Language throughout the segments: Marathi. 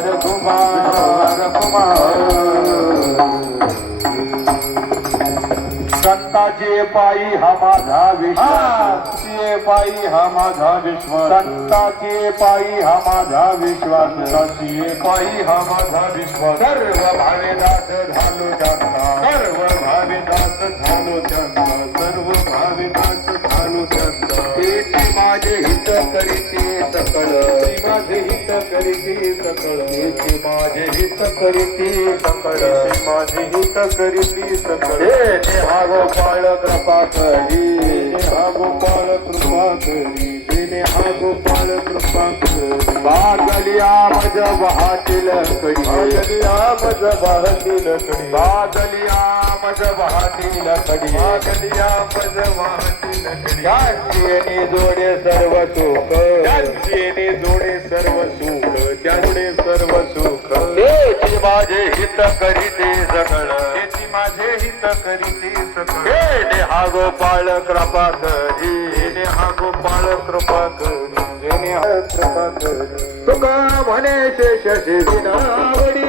कुमार कुमार कुमार संताचे पायी हा माझा विश्वास पायी हा माझा विश्वास संताचे पायी हा माझा विश्वास संताचे पायी हा माझा विश्वास सर्व भावेदास झालो त्यांना सर्व भावेदास झालो त्यांना सर्व भावेदास झालो त्यांना तेची माझे हित करीते सकळ माझे हित करीते सकळ तेची माझे हित करीते सकळ माझे हित करीते सकळ हा गोपाळ कृपा करी हा गोपाळ कृपा करी हा गोपाळ कृपा करी बादलिया मज वाहतील कडी बादलिया मज वाहतील कडी बादलिया मज वाहतील कडी बादलिया मज वाहतील कडी त्यांचे जोडे सर्व सुख त्यांचे जोडे सर्व सुख त्यांचे सर्व सुख तेची माझे हित करीते सकळ तेची माझे हित करीते सकळ हा गोपाळ कृपा करी हा गोपाळ कृपा करी कृपा करी तुका म्हणे शेष विनावडी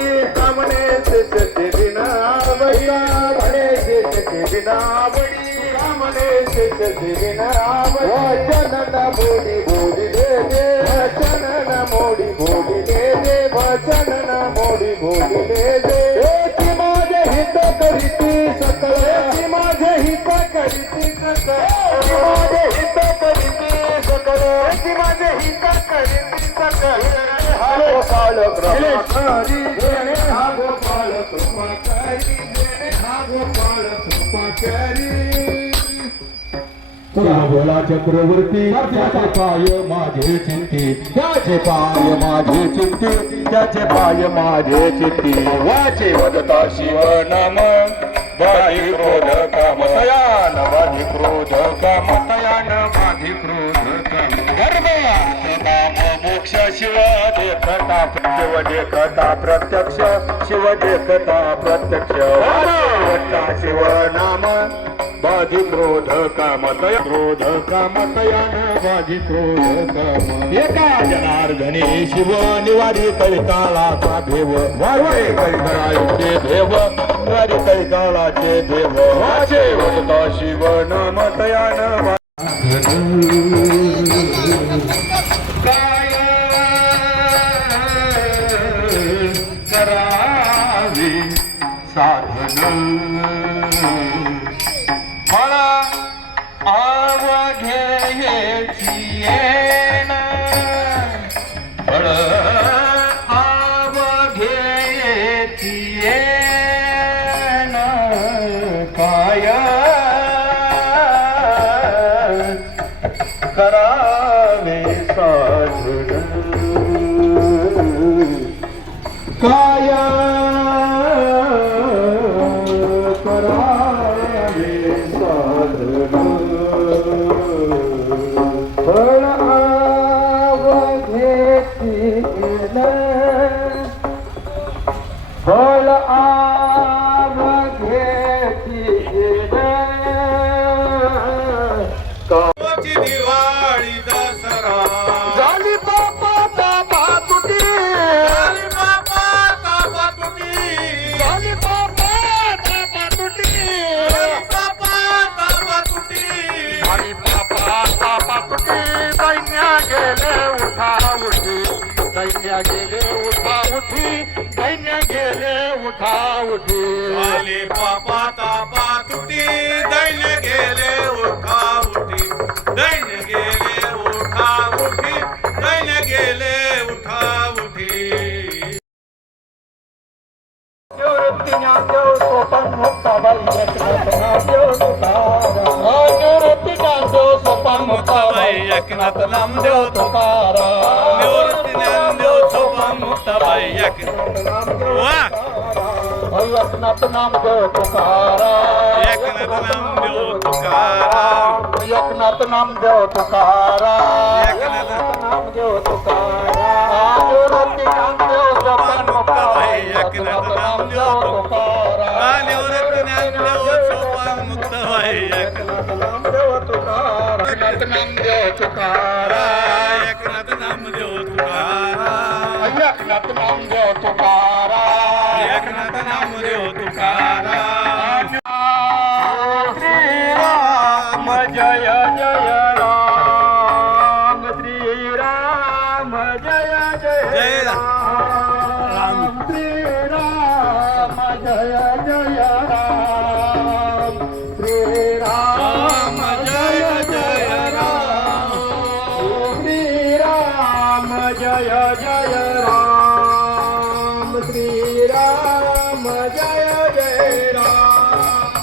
म्हणे शेष विनावडी म्हणे शेष विनावडी म्हणे शेष विनावडी वचन मोडी बोली दे दे वचन मोडी बोली दे दे वचन मोडी बोली दे दे माझे हित करीती सकळ माझे हित करीती सकळ माझे हित करीती सकळ माझे हित करीती सकळ हा गोपाळ कृपा करी हा गोपाळ कृपा करी हा गोपाळ कृपा करी बोला चक्रवर्ती त्याचे पाय माझे चिंतित त्याचे पाय माझे चिंतित त्याचे पाय माझे चिंतित वाचे वदता शिव नाम बाधी क्रोध कामतयान बाधी क्रोध कामतयान बाधी क्रोध काम मोक्ष शिव देखता शिव देखता प्रत्यक्ष शिव देखता प्रत्यक्ष शिव नाम बाधी क्रोध कामतया क्रोध कामतयान बाधी क्रोध काम एका जनार्दनी शिव निवारी कलिकालाचा देव वारे कलिकालाचे देव निवारी कलिकालाचे देव वाचे वदता शिव नामतयान काय करावे साधन फळ अवघेची येण फळ अवघेची येण काय करावे साधन काय करावे साधन फळ अवघेची येण फळ अवघेची येण दिवाळी दसरा झाली बापा तापा तुटी झाली बापा तापा तुटी झाली बापा तापा तुटी बापा तापा तुटी झाली बापा तापा तुटी दैन्या गेले उठा उठी दैन्या गेले उठा उठी दैन्या गेले उठा उठी झाली बापा तापा तुटी दैन गेले उठा उठी दैन गेले उठा उठी दैन गेले उठा उठी निवृत्तीज्ञानदेव सोपान मुक्ताबाई एकनाथ एकनाथ नामदेव तुकाराम निवृत्ती ज्ञानदेव सोपान मुक्ताबाई एकनाथ नामदेव तुकाराम एकनाथ नामदेव तुकाराम एकनाथ नामदेव तुकाराम एकनाथ नामदेव तुकाराम निवृत्ती ज्ञानदेव सोपान मुक्ताबाई एकनाथ नामदेव तुकाराम निवृत्ती ज्ञानदेव सोपान मुक्ताबाई एकनाथ नामदेव तुकाराम एकनाथ नामदेव तुकाराम एकनाथ नामदेव तुकाराम एकनाथ नामदेव तुकाराम एकनाथ नामदेव तुकाराम श्रीराम जय जय राम श्रीराम जय जय जय राम श्रीराम जय जय राम श्रीराम जय जय राम श्रीराम जय जय राम श्रीराम जय जय राम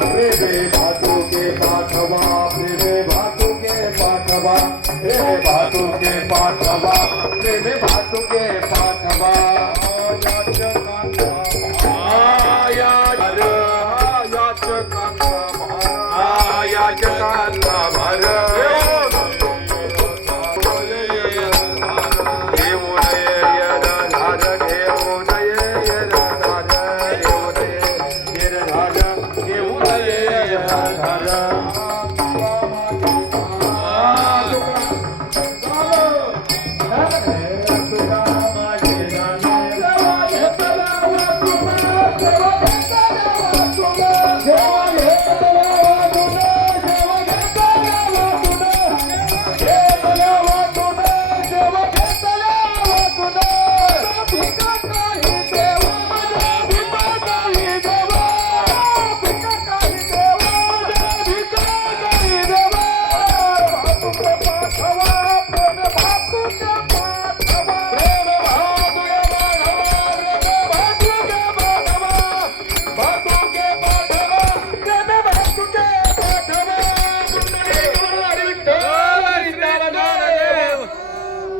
प्रेमे भातु के पाठवा प्रेमे भातु के पाठवा प्रेमे भातु के पाठवा प्रेमे भातु के पाठवा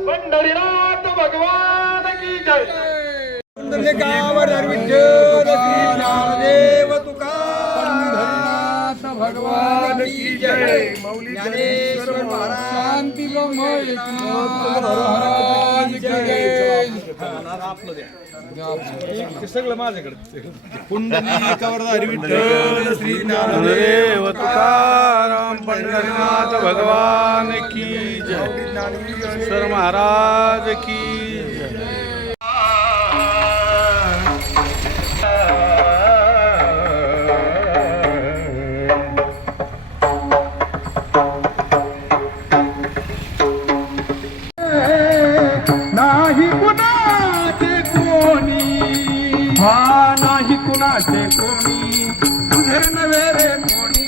पंढरीनाथ भगवान की जय नामदेव तुकाराम भगवान की जय ज्ञानेश्वर महाराज महाराज की जय सगळं माझ्याकडे पुंडलिकावर विठ्ठल श्री नामदेव तुकाराम पंढरीनाथ भगवान की जय ज्ञानेश्वर महाराज की जय नाही कुणाचे कोणी नाही कुणाचे कोणी तुझे नवे रे कोणी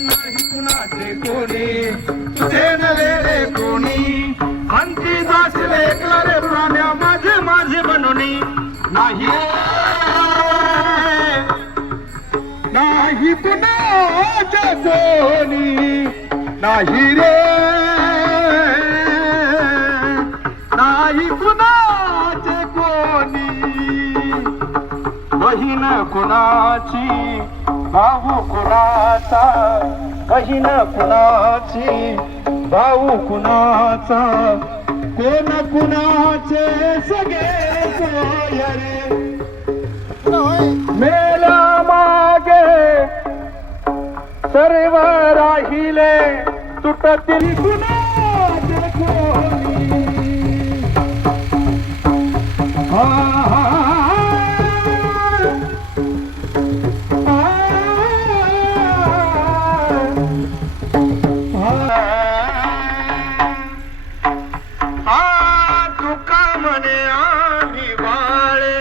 नाही कुणाचे कोणी तुझे नवे रे कोणी अंती दास लेखला रे प्राण्या माझे माझे बनवणी नाही नाही कुणाचे कोणी नाही रे नाही कुणाचे कोणी बहीण कुणाची भाऊ कुणाचा बहीण कुणाची भाऊ कुणाचा कोण कुणाचे सगळे सोयरे मेला मागे सर्व राहिले तुटतील कुणाचे कोणी तुका म्हणे आम्ही बाळे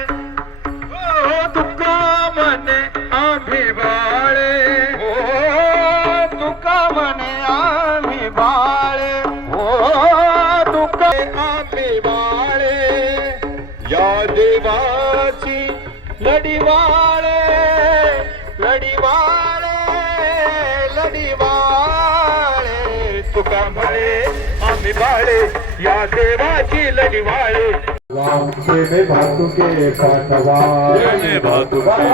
हो तुका म्हणे आम्ही बाळे हो तुका म्हणे आम्ही बाळे हो तुका आम्ही बाळे या देवाची लढीवाळे लढीवाळे लढीवाळे तुका म्हणे आम्ही बाळे या देवाची लढीवाळे प्रेमे भातुके पाठवा प्रेमे भातुके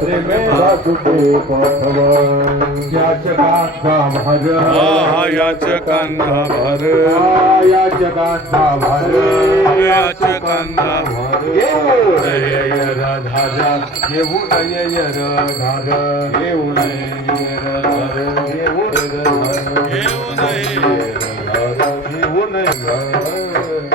प्रेमे भातुके पाठवा याचकांचा भार याचकांना भर याचकांचा भार याचकांना भर राधा येऊ नये राधा येऊ नये राधा येऊ येऊ नये येऊ घेऊन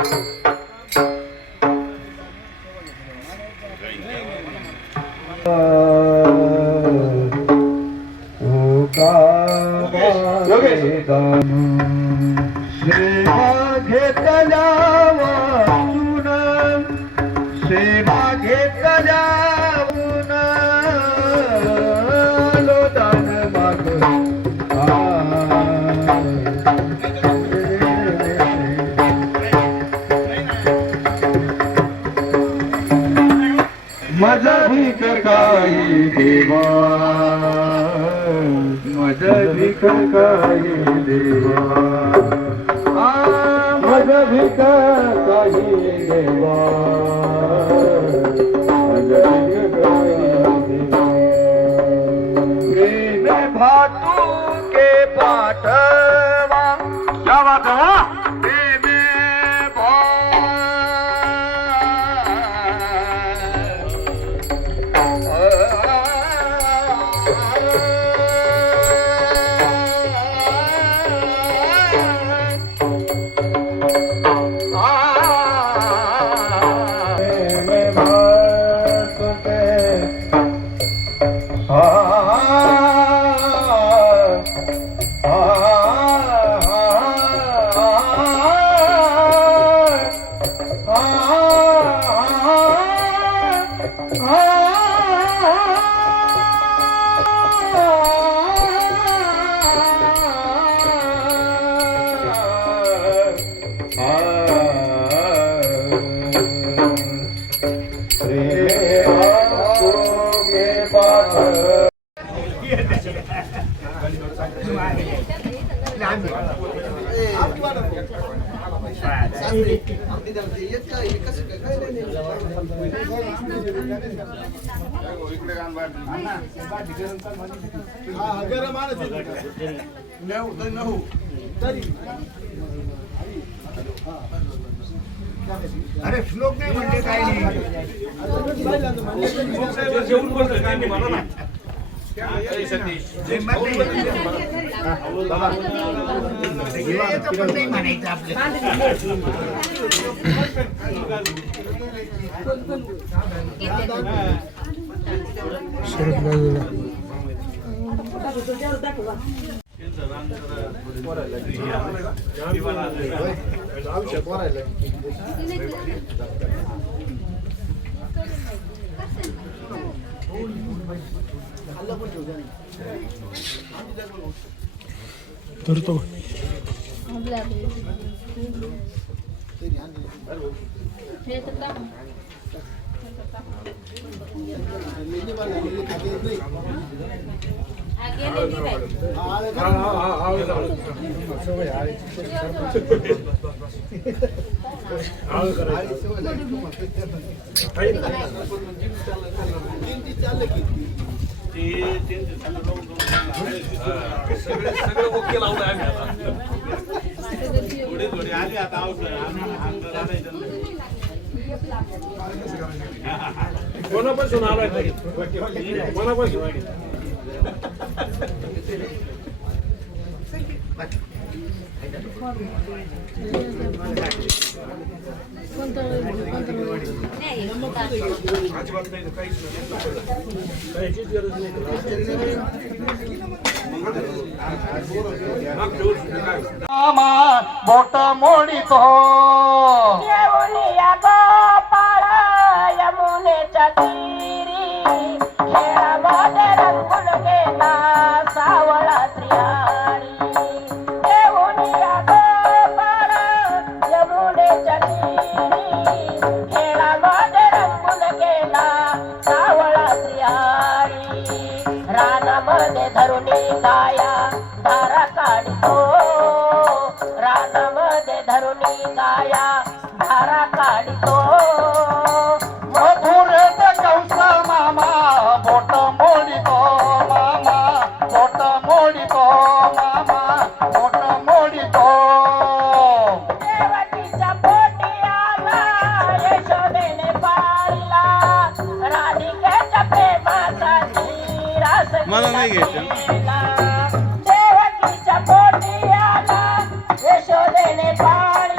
सेवा घेतल्या वाचून सेवा घेतल्या लोदान माग माझा भीक काही देवा माझा भीक काही देवा माझा भीक काही देवा माझा भीक काही देवा प्रेम भातू के पाठवा क्या बात है वाह! अरे श्लोक नाही म्हणजे काय नाही म्हणायचं करतो सगळं ओके लावलं आम्ही आता थोडी थोडी आली आता कोणापासून आलाय कोणापासून बोट मोडीतो येऊनिया गोपाळ यमुनेच्या तीरी खेळामध्ये रंगून गेला सावळा त्रियाळी येऊनिया गोपाळ यमुनेच्या तीरी खेळामध्ये रंगून गेला सावळा त्रियाळी रानामध्ये धरुणी गाया धारा काढतो रानामध्ये धरुणी गाया धारा काढतो मधुरेत कंस मामा बोट मोडीतो मामा बोट मोडीतो मामा बोट मोडीतो देवकीच्या पोटी आला यशोदेने पाहिला राधिकेच्या प्रेमासाठी रास मला नाही घ्यायचं. केला. देवकीच्या पोटी आला यशोदेने पाहिला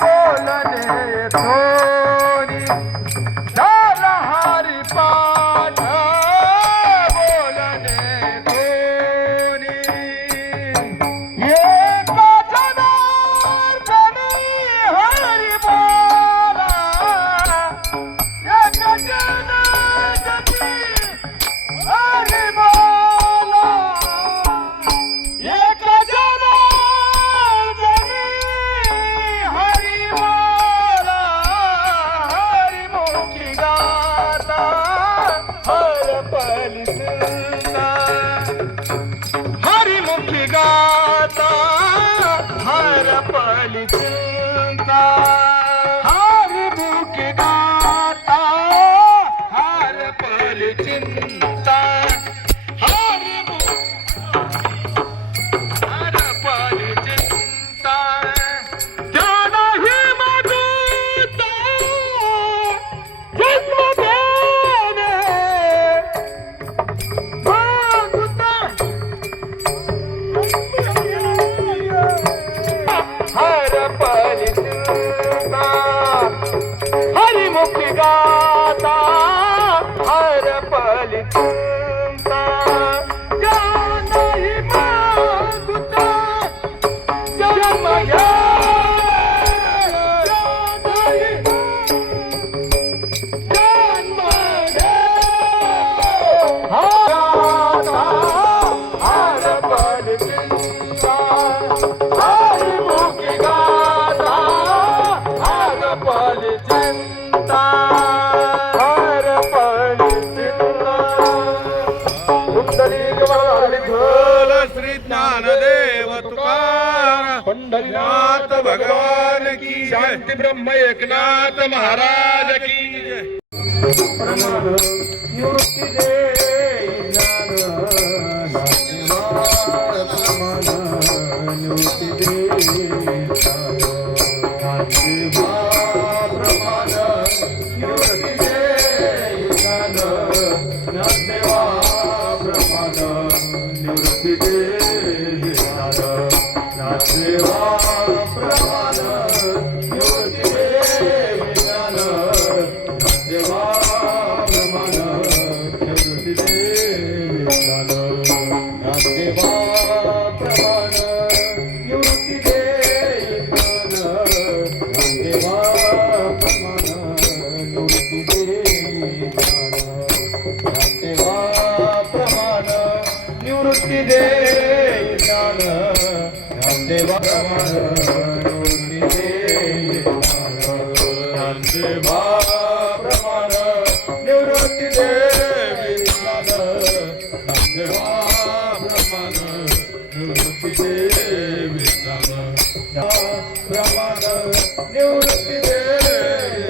बोलणे थोरी झाला हरी पाठ बोलणे थोरी एका जनार्दनी हरी बोला एका जनार्दनी हरी बोला एका जनार्दनी हरी बोला हरिमुखी गाता हर पल सुनता हरिमुखी गाता हर पल सुनता हरिमुखी गाता हर पल चिंता हरिमुख हर पल चिंता ज्ञान ही मागुता जन्म देणे मागुता हर पल चिंता हरिमुख गाता हर पल चिंता ज्ञान ही मागुता जन्म जन्म हर पल चिंता हरिमुख गाता हर पल चिंता हर पल चिंता सुंदरी बोल श्री ज्ञानदेव तुकाराम पंढरीनाथ भगवान की शांती ब्रह्म एकनाथ महाराज की जय. निवृत्ती दे ज्ञान निवृत्ती दे प्रमाण निवृत्ती दे ज्ञान ज्ञानदेवा प्रमाण निवृत्ती दे ज्ञान ज्ञानदेवा प्रमाण निवृत्ती दे ज्ञान ज्ञानदेवा प्रमाण निवृत्ती दे ज्ञान ज्ञानदेवा प्रमाण निवृत्ती दे ज्ञान ज्ञानदेवा प्रमाण निवृत्ती दे ज्ञान ज्ञानदेवा प्रमाण निवृत्ती दे ज्ञान ज्ञानदेवा प्रमाण निवृत्ती दे ज्ञान ज्ञानदेवा प्रमाण निवृत्ती दे ज्ञान ज्ञानदेवा प्रमाण निवृत्ती दे ज्ञान प्रमाण निवृत्ती दे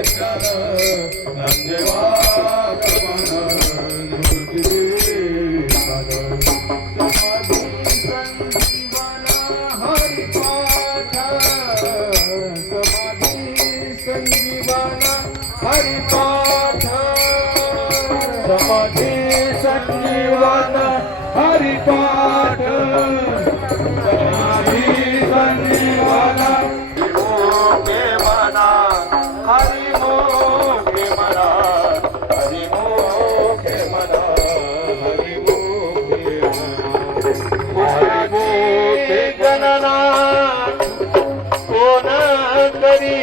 ज्ञान ज्ञानदेवा प्रमाण निवृत्ती दे ज्ञान समाधी संजीवन हरिपाठ समाधी संजीवन हरिपाठ समाधी संजीवन हरिपाठ समाधी संजीवन हरिमोखे मना हरिमोखे मना हरिमोखे मना हरिमोखे मना हरिमोखे गणना कोण करी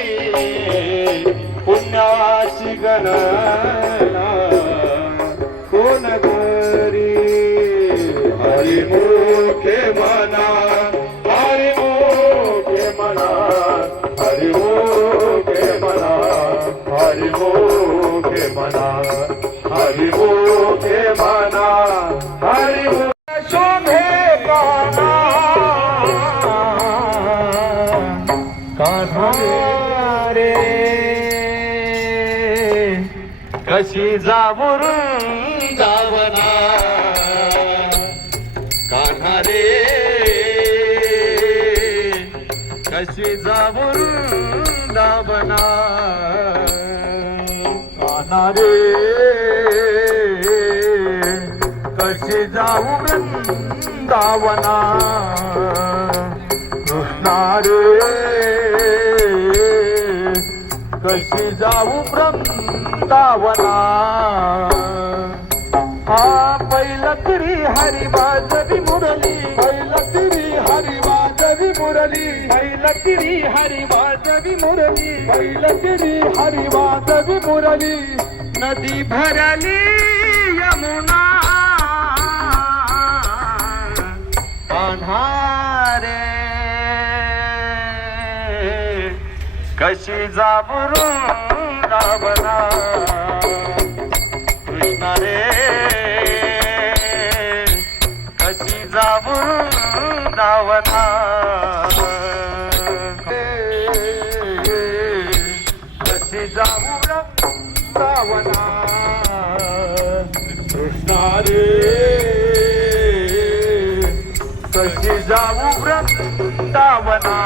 पुण्याची गणना कोण करी हरिमुखे मना हरि म्हणा हरी मोठे म्हणा हरी शोभे काना कान्हा रे कशी जावरून गावना कान्हा रे कशी जावरून गावना कान्हा रे कशी जाऊ वृंदावना कृष्णा रे कशी जाऊ वृंदावना हा पहिला तरी हरी वाजवी मुरली पहिला तरी हरी वाजवी मुरली पहिला तरी हरी वाजवी मुरली पहिला तरी हरी वाजवी मुरली नदी भरली यमुना कान्हा रे कशी जाबरून गावना कृष्णा रे कशी जाबरून गावना कशी जाबरून गावना कृष्णा रे कशी जाऊ वृंदावना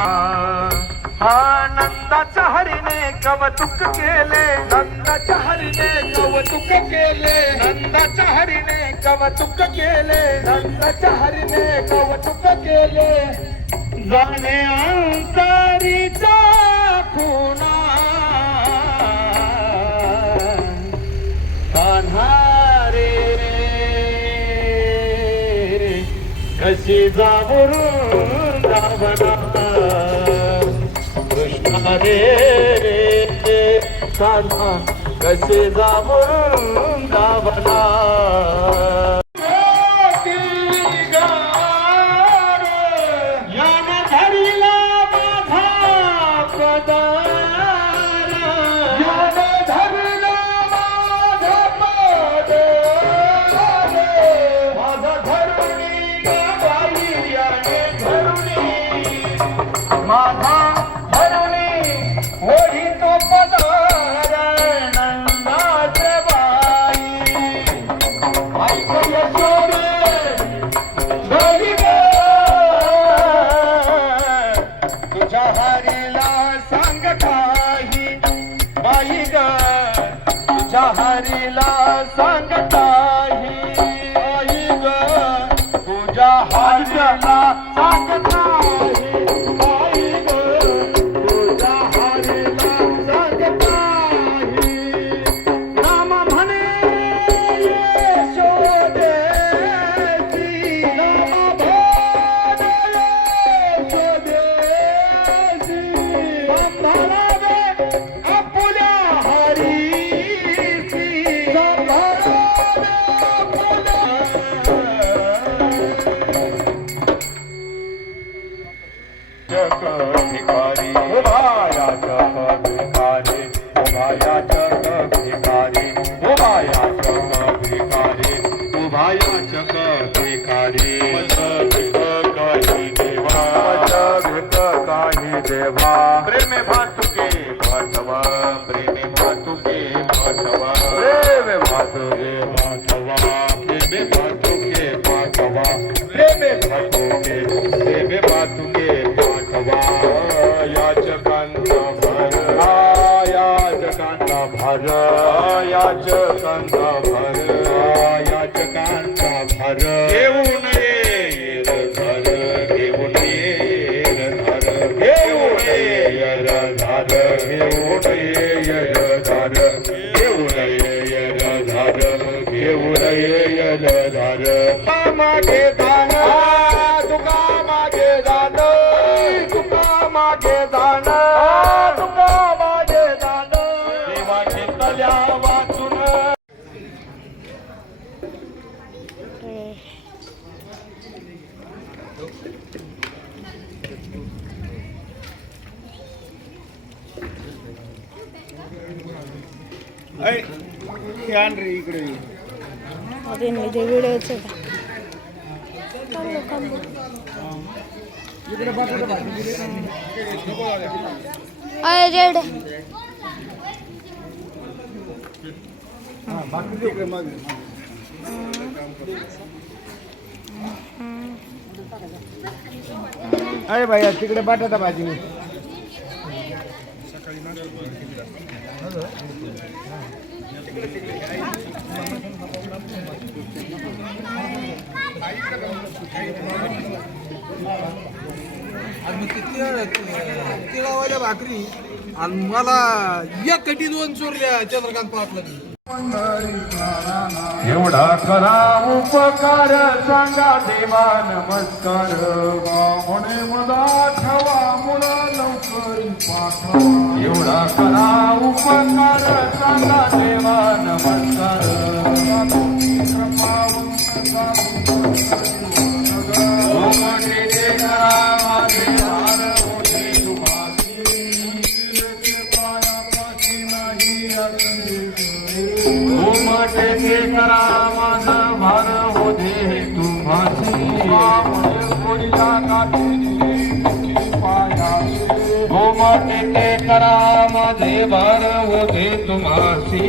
नंदाच्या हरीने कवतुक केले नंदाच्या हरीने कवतुक केले नंदाच्या हरीने कवतुक केले नंदाच्या हरीने कवतुक केले जाणे अंतरीचा खुना कान्हा रे कशी जावरून गावना कृष्णा रे कान्हा कशी जावरून गावना यान धरिला माझा पदार यान धरिला माझा पदार माझा धरुणी बाई याने धरुणी माझा धरुणी ओढी तो पदार नंदाचे बाई ऐको यशोदे घरी तुझ्या हरीला सांग काही बाई ग तुझ्या हरीला सांग काही बाई ग तुझ्या हरीला सांग काही बाई ग तुझ्या हरीला सांग काही नाम म्हणे यशोदेची नाम म्हणे यशोदेची संभाळावे आपुल्या हरीची संभाळावे आपुल्या जग भिकारी उभाया जग भिकारी उभाया जग भिकारी उभाया जग भिकारी उभाया जग भिकारी काही देवा जग काही देवा प्रेमे भातुके भातवा प्रेमे भातुके भातवा प्रेमे भातुके भातवा प्रेमे भातुके भातवा प्रेमे भातुके भातवा याचकांचा भर याचकांचा भर याचकांचा भर याचकांचा भर घेऊ नये धर घेऊ नये धर घेऊ नये धर घेऊ नये धर घेऊ नये धर घेऊ नये धर मागे दान तुका मागे दान तुका मागे दान तुका मागे दान देवा घेतल्या वाचून ख्यान रे इकडे त्यांनी ते व्हिडिओच अय रेड अरे भैया तिकडे बटाटा भाजी तिळावाल्या भाकरी आणि मला एक कटी 2 चोरल्या चंद्रकांत पाटला एवढा करा उपकार सांगा देवा नमस्कार म्हणे मुला ठेवा मुला लवकर पाठवा एवढा करा उपकार सांगा देवा नमस्कार करा माझा भार होते तुम्हासी गोमाटे करा माझे भार होते तुम्हासी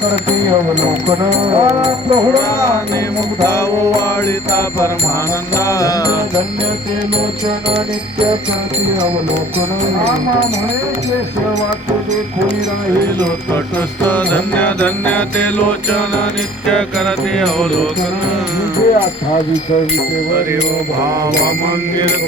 करते अवलोकन मुग्धावो वाळिता परमानंदा धन्य ते लोचन नित्य करते अवलोकन खोली राहील तटस्थ धन्य धन्य ते लोचन नित्य करते अवलोकन भाव मंदिर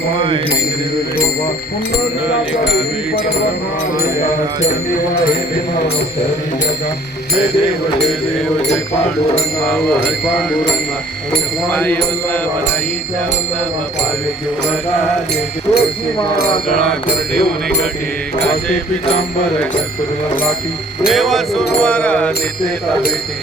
जय देव जय पांडुरंगा हरि पांडुरंगा रुक्माई वल्लभ बधाईच्या वल्लभ पावे गळा करडेवणे गटे कासे पितांबर कस्तुरवर लाटी देवा सुरवारा नित्य भेटे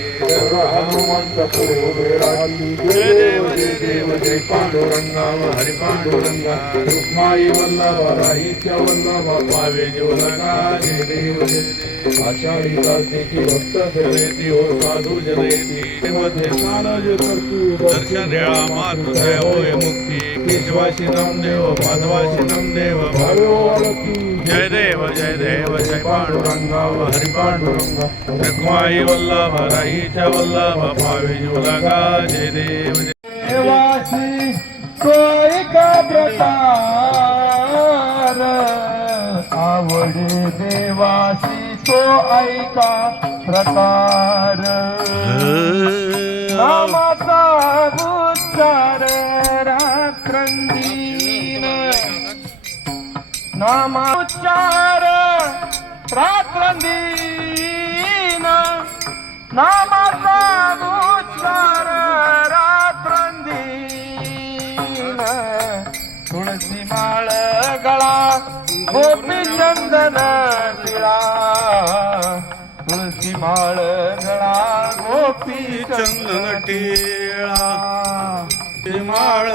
हनुमंत पुढे उभे राहिली जय देव जय पांडुरंगा हरि पांडुरंगा रुक्माई वल्लभ बधाईच्या वल्लभ पावे जीवलगा जय देव आषाढी कार्तिकी भक्त जयती हो साधू जयती मध्ये सानज करती दर्शन रेळा मातृदय होय मुक्ती केशवाशी नामदेव माधवाशी नामदेव भाव्यो जय देव जय पांडुरंगा हरि पांडुरंगा रखमाई वल्लभ राईच्या वल्लभ भावे जीवलगा जय देव देवासी सोय का प्रकार आवडे देवासी तो ऐका प्रकार नामाचा उच्चार रात्रंदीन नामोच्चार रात्रंदीन नामाचा उच्चार रात्रंदीन तुळसी माळ गळा गोपी चंदन टिळा तुळसी माळ गळा गोपी चंदन टिळा माळ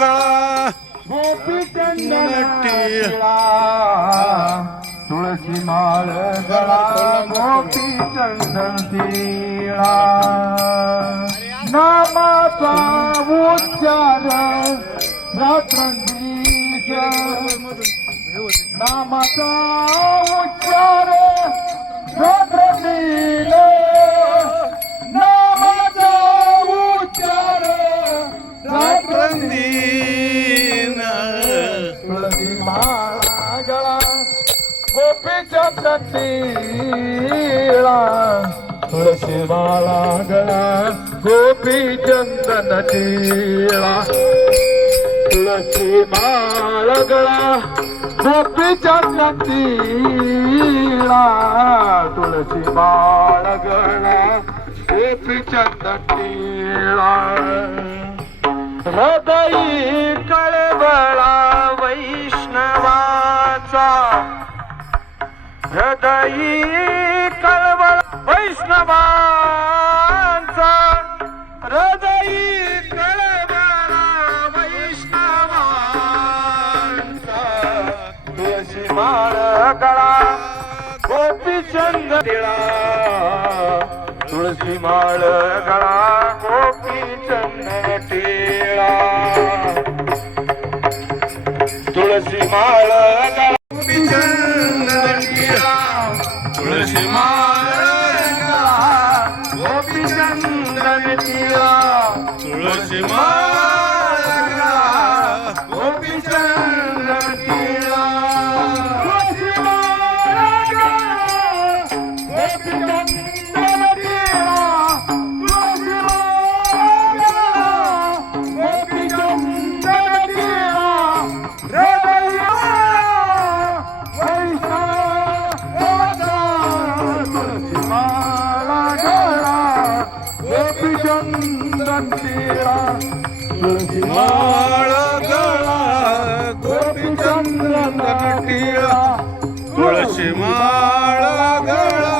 गळा गोपी चंदन चंदन टिळा तुळशी माळ गळा गोपी चंदन टिळा नामाचा उच्चार रात्रंदिवस नामाचा उच्चार रात्रंदिवस नामाचा उच्चार रात्रंदिन तुळशी माळा गळा गोपीच्या टिळा तुळशी माळा गळा गोपी चंदन टिळा तुळशी माळ गळा गोपी चंदन टिळा तुळशी माळ गळा गोपी चंदन टिळा हृदयी कळवळा वैष्णवाचा हृदयी कळवळा वैष्णवांचा हृदयी कळवळा वैष्णवांचा तुळशी माळ गळा गोपी चंदन टिळा तुळशी माळ गळा गोपी चंदन टिळा तुळशी माळ गळा गोपी चंदन टिळा तुळशी माळ गळा गोपी चंदन टिळा तुळशी माळ गळा गोपी चंदन टिळा तुळशी माळ गळा गोपी चंदन टिळा तुळशी माळ गळा गोपी चंदन टिळा हृदयी वैष्णवाचा तुळशी माळा गळा गोपी चंदन टिळा तुळशी माळ गळा गोपी चंदन टिळा तुळशी माळ गळा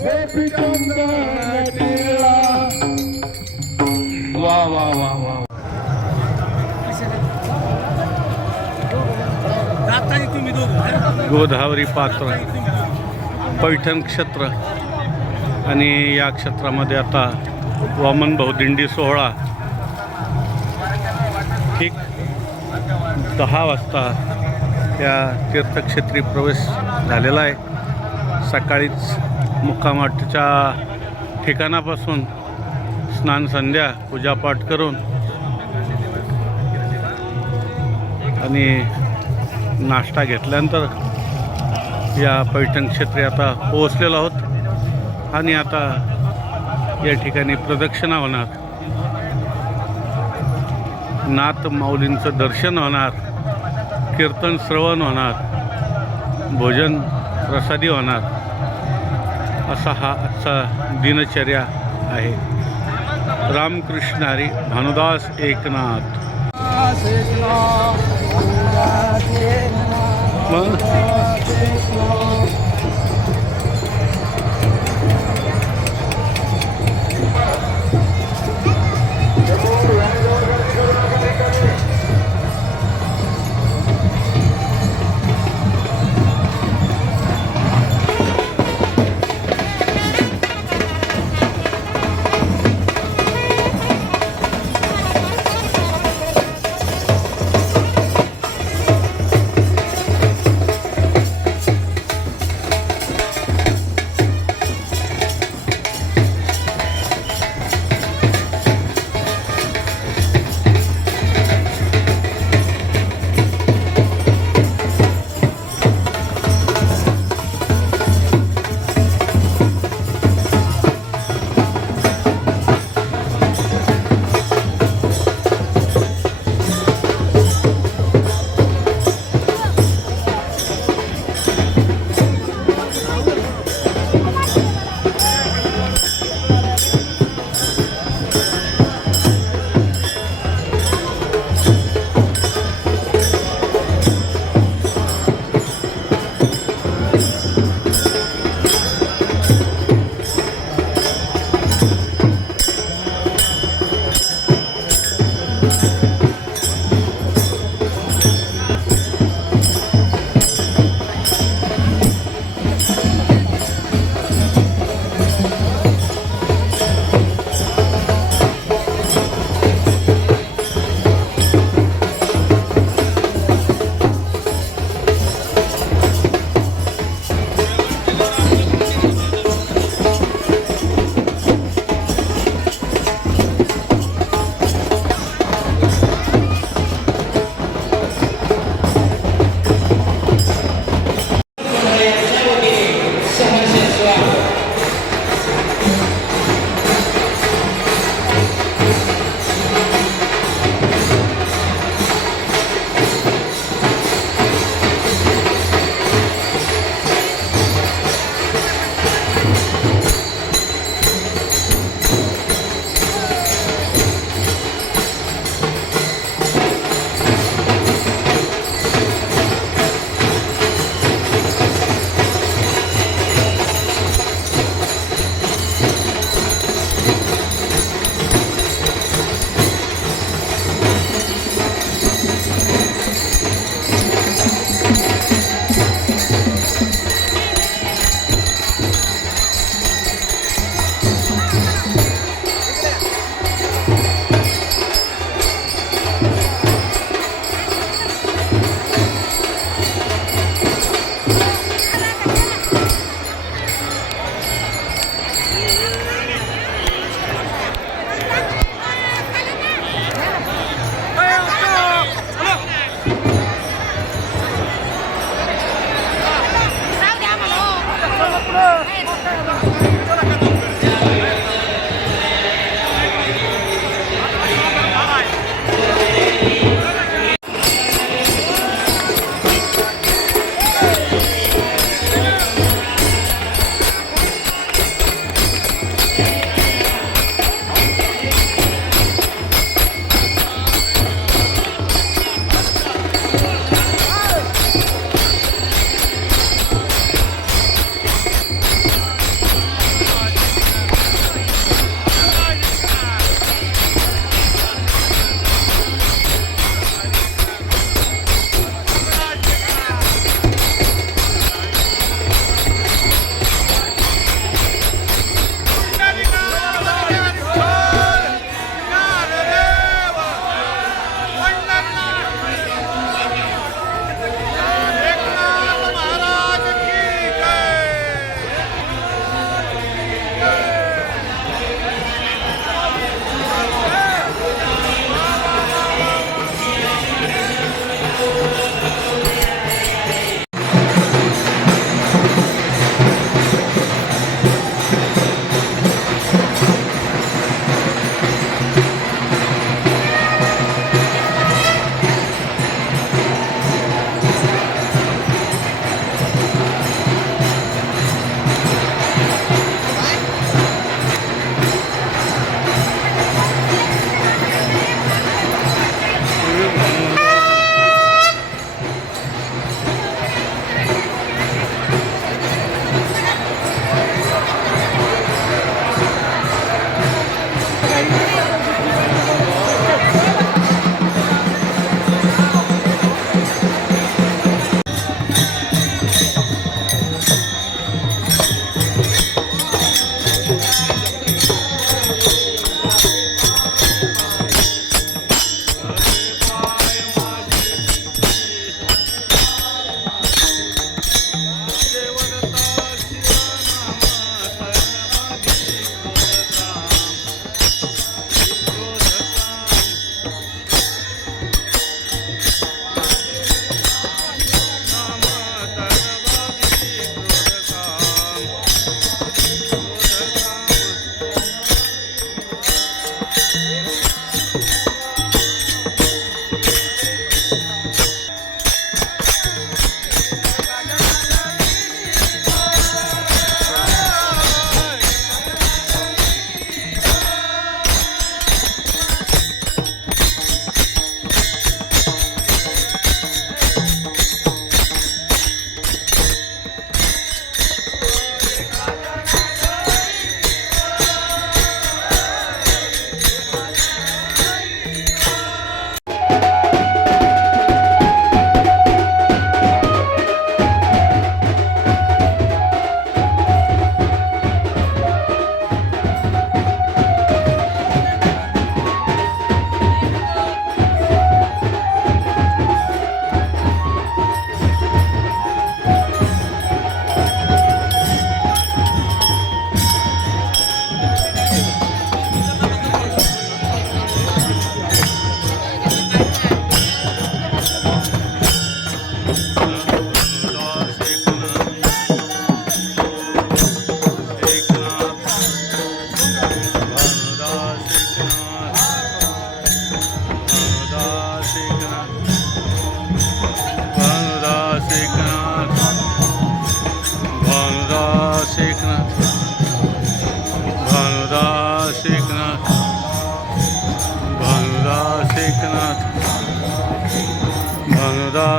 गोपी चंदन टिळा वा वा वा वा गोदावरी पात्र पैठण क्षेत्र आणि या क्षेत्रामध्ये आता वामनभाऊ दिंडी सोहळा ठीक 10 वाजता या तीर्थक्षेत्री प्रवेश झालेला आहे. सकाळीच मुक्कामाच्या ठिकाणापासून स्नान संध्या पूजापाठ करून आणि नाश्ता घेतल्यानंतर या पैठण क्षेत्री आता पोहोचलेलो आहोत आणि आता या ठिकाणी प्रदक्षिणा होणार, नाथ माऊलींचं दर्शन होणार, कीर्तन श्रवण होणार, भोजन प्रसादी होणार, असा हा आजचा दिनचर्या आहे. रामकृष्ण हरी. भानुदास एकनाथ.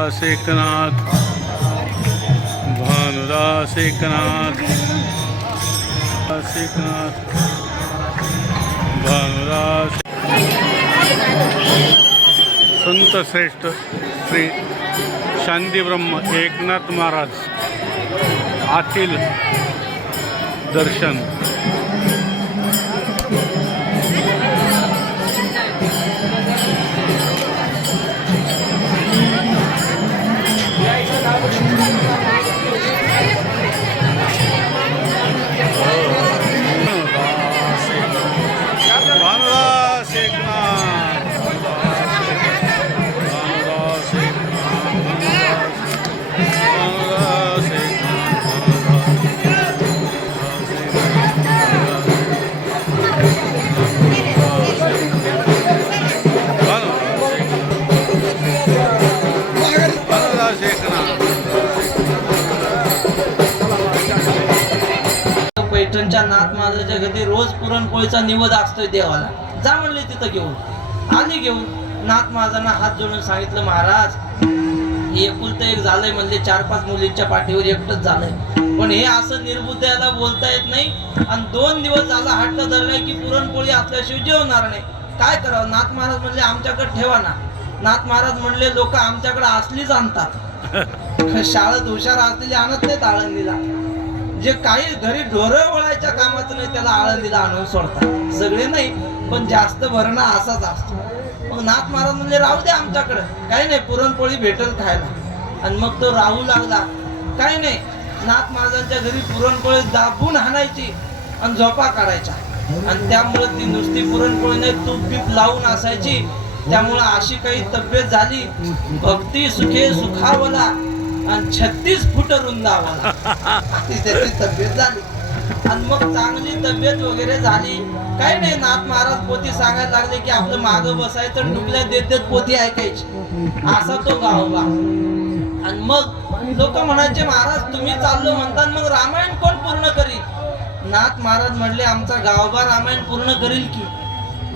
भानुदास एकनाथ भानुदास एकनाथ भानुदास संत श्रेष्ठ श्री शांतीब्रह्म एकनाथ महाराज आतील दर्शन भानुदास एकनाथ भानुदास पैठणच्या नाथ महाराजाच्या घरी रोज पुरणपोळीचा निवद असतोय देवाला. जा म्हणले तिथं घेऊन. आली घेऊन. नाथ महाराजांना हात जोडून सांगितलं, महाराज हे एकुलतं एक झालंय म्हणले, 4-5 मुलींच्या पाठीवर एकटंच झालंय, पण हे असं निर्बुद्ध्याला बोलता येत नाही आणि 2 दिवस झाला हट्ट धरलाय की पुरणपोळी असल्याशिवाय जेवणार नाही. काय करावं? नाथ महाराज म्हणले, आमच्याकडे ठेवा ना. नाथ महाराज म्हणले, लोक आमच्याकडे असलीच आणतात, शाळेत हुशार असलेली आणत नाहीत आळंदीला. जे काही घरी ढोरं वळायच्या कामाचं नाही त्याला आळंदीला आणून सोडतात. सगळे नाही पण जास्त भरणा असाच असतो. मग नाथ महाराज म्हणजे राहू दे आमच्याकडे, काही नाही, पुरणपोळी भेटल खायला. आणि मग तो राहू लागला. काही नाही, नाथ महाराजांच्या घरी पुरणपोळी दाबून हाणायची आणि झोपा काढायच्या. आणि त्यामुळे ती नुसती पुरणपोळी नाही, तूप बीप लावून असायची. त्यामुळे अशी काही तब्येत झाली, भक्ती सुखे सुखावला आणि 36 फूट रुंदावला त्याची तब्येत झाली. आणि मग चांगली तब्येत वगैरे झाली. काही नाही, नाथ महाराज पोथी सांगायला लागले की आपलं मागं बसायचं, डुबल्या देत देत पोथी ऐकायची. असा तो गावोबा. आणि मग लोक म्हणायचे, महाराज तुम्ही चाललो म्हणतात, मग रामायण कोण पूर्ण करील? नाथ महाराज म्हणले, आमचा गावोबा रामायण पूर्ण करील की.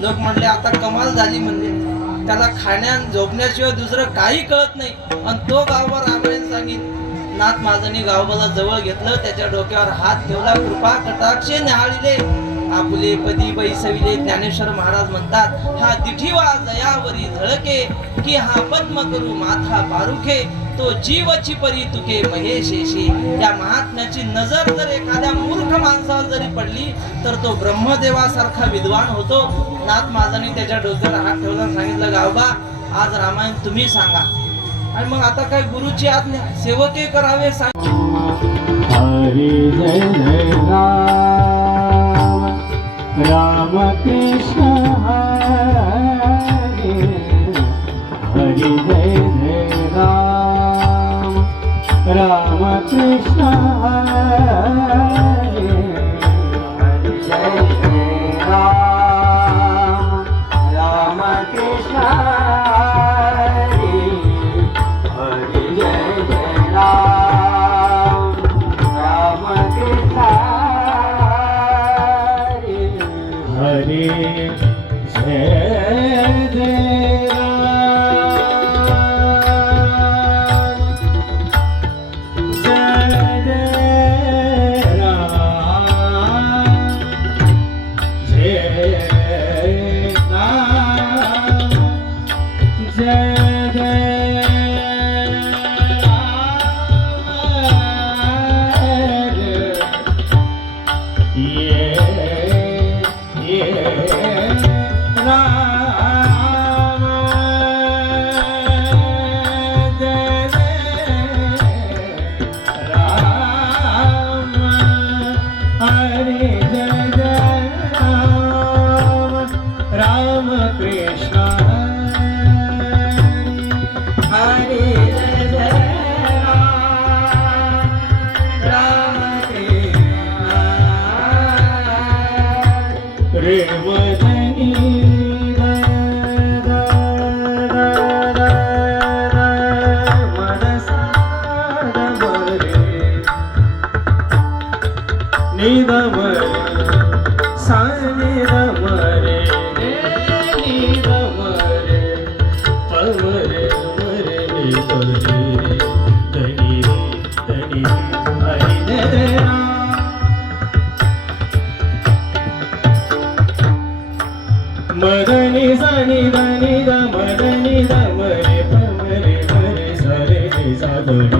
लोक म्हणले, आता कमाल झाली, म्हणजे त्याला खाण्या झोपण्याशिवाय दुसरं काही कळत नाही आणि तो गावोबा रामायण सांगितलं. नाथ महाराजांनी गावोबाला जवळ घेतलं, त्याच्या डोक्यावर हात ठेवला, कृपा कटाक्षे न्याहाळिले आपुले पदी बैसविले. ज्ञानेश्वर महाराज म्हणतात, हा दिठीवा जयावरी झळके की हा पद्म करू माथा पारुखे तो जीवची परी तुके महेशेशी. या महात्म्याची नजर जर एखाद्या मूर्ख माणसावर जरी पडली तर तो ब्रह्मदेवासारखा विद्वान होतो. नाथ महाराजांनी त्याच्या डोक्यावर हात ठेवला, सांगितलं, गावबा आज रामायण तुम्ही सांगा. आणि मग आता काय गुरुची आज्ञा, सेवके करावे सांग. हरी जय जय राम राम कृष्ण हरी हरी जय जय राम राम कृष्ण हरी हरी जय जय राम राम कृष्ण हरी हरी जय जय राम राम कृष्ण हरी जय जय सा नि ध म रे रे नि ध म मदनी सानी धनी द मदनी द मरे प मरे मरे सा रे रे सा द